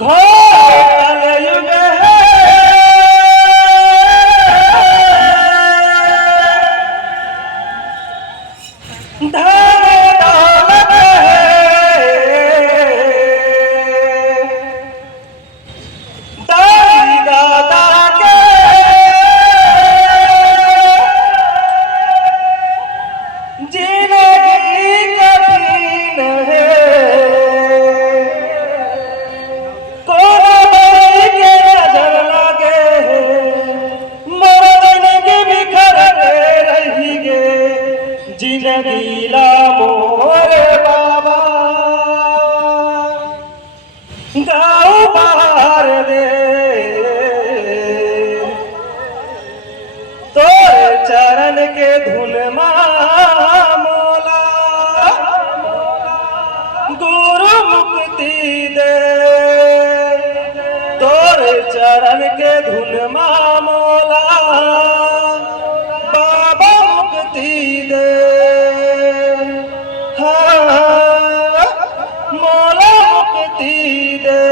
घोर कलयुग है धन दौलत है दाई दादा के जिंदगी कठिन है कोरोना के नजर लगे मोर जिंदगी बिखर रही गे जिंदगी ला मोरे बाबा गाँव बाहर दे तोरे चरण के धुन मोला गुरु मुक्ति दे तोरे चरण के धुन मोला बाबा मुक्ति दे हाँ मोला मुक्ति दे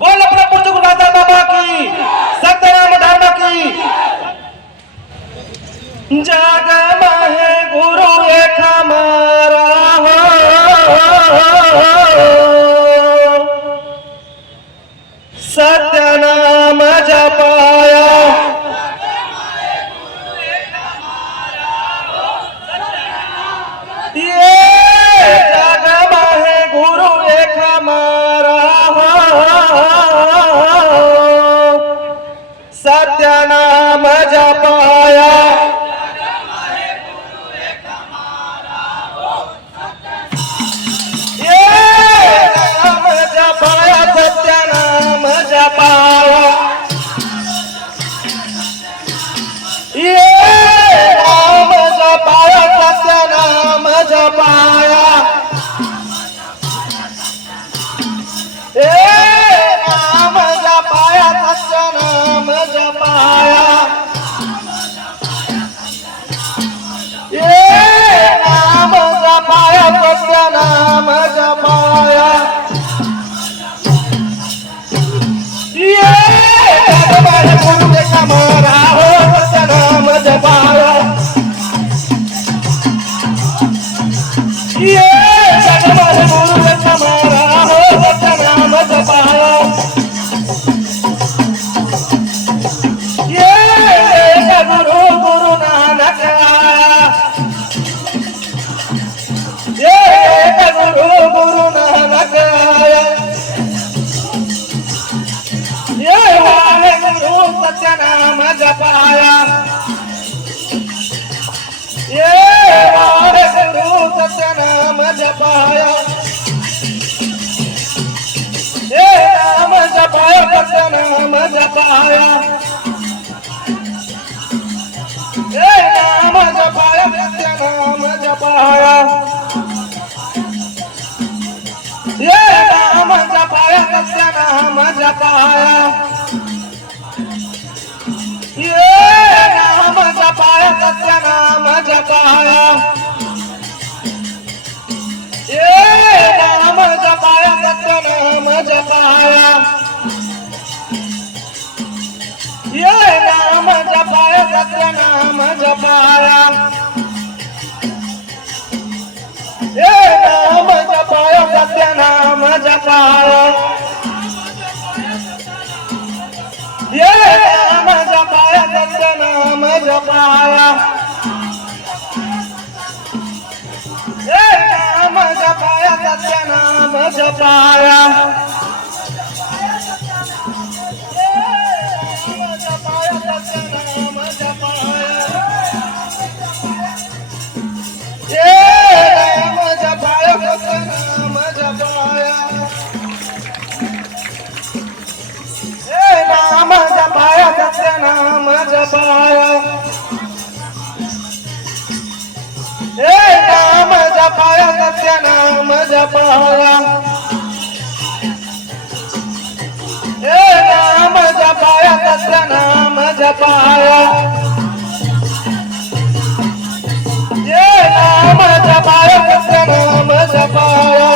बोल अपना पुरजू राजा बाबा की सत्यनाम धर्म की जग महे गुरु एक हमारा सत्यनाम जपाया ये जग महे गुरु एक हमारा सत्यनाम जपाया ये नाम जपाया सत्यनाम जपाया ये नाम जपाया सत्यनाम जपाया ये नाम जपाया सत्यनाम जपाया ये नाम जपाया सत्यनाम जपाया ये जगमय गुरु के हमारा हो सत्यनाम जपाया ये जगमय गुरु के हमारा हो सत्यनाम जपाया ये गुरु गुरु नानक आया ये गुरु गुरु नानक आया ये वाले गुरु सत्यनाम जपाया ये वाले गुरु सत्यनाम जपाया ये नाम जपाया सत्यनाम जपाया ये नाम जपाया सत्यनाम जपाया ये नाम जपाया सत्यनाम जपाया ये नाम जपाया सत्यनाम जपाया ये नाम जपाया सत्यनाम जपाया ये नाम जपाया सत्यनाम जपाया ये नाम जपाया सत्यनाम जपाया ये नाम जपाया सत्यनाम जपाया ये नाम जपाया सत्यनाम जपाया सत्यनाम जपाया ये नाम जपाया सत्यनाम जपाया ये नाम जपाया सत्यनाम जपाया ये नाम जपाया सत्यनाम जपाया ये नाम जपाया सत्यनाम जपाया ये नाम जपाया सत्यनाम जपाया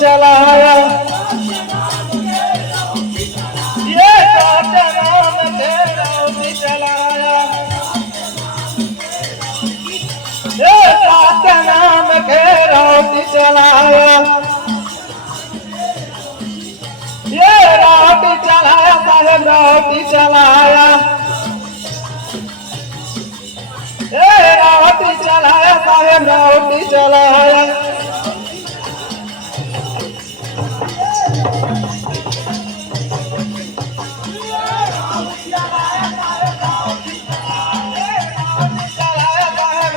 चलाया, ये सत्यनाम के रोटी चलाया, ये सत्यनाम के रोटी चलाया, ये रोटी चलाया साहेब रोटी चलाया, ये रोटी चलाया साहेब रोटी चलाया।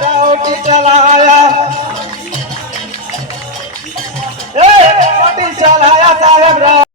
रोटी चलाया, रोटी चलाया साहेब।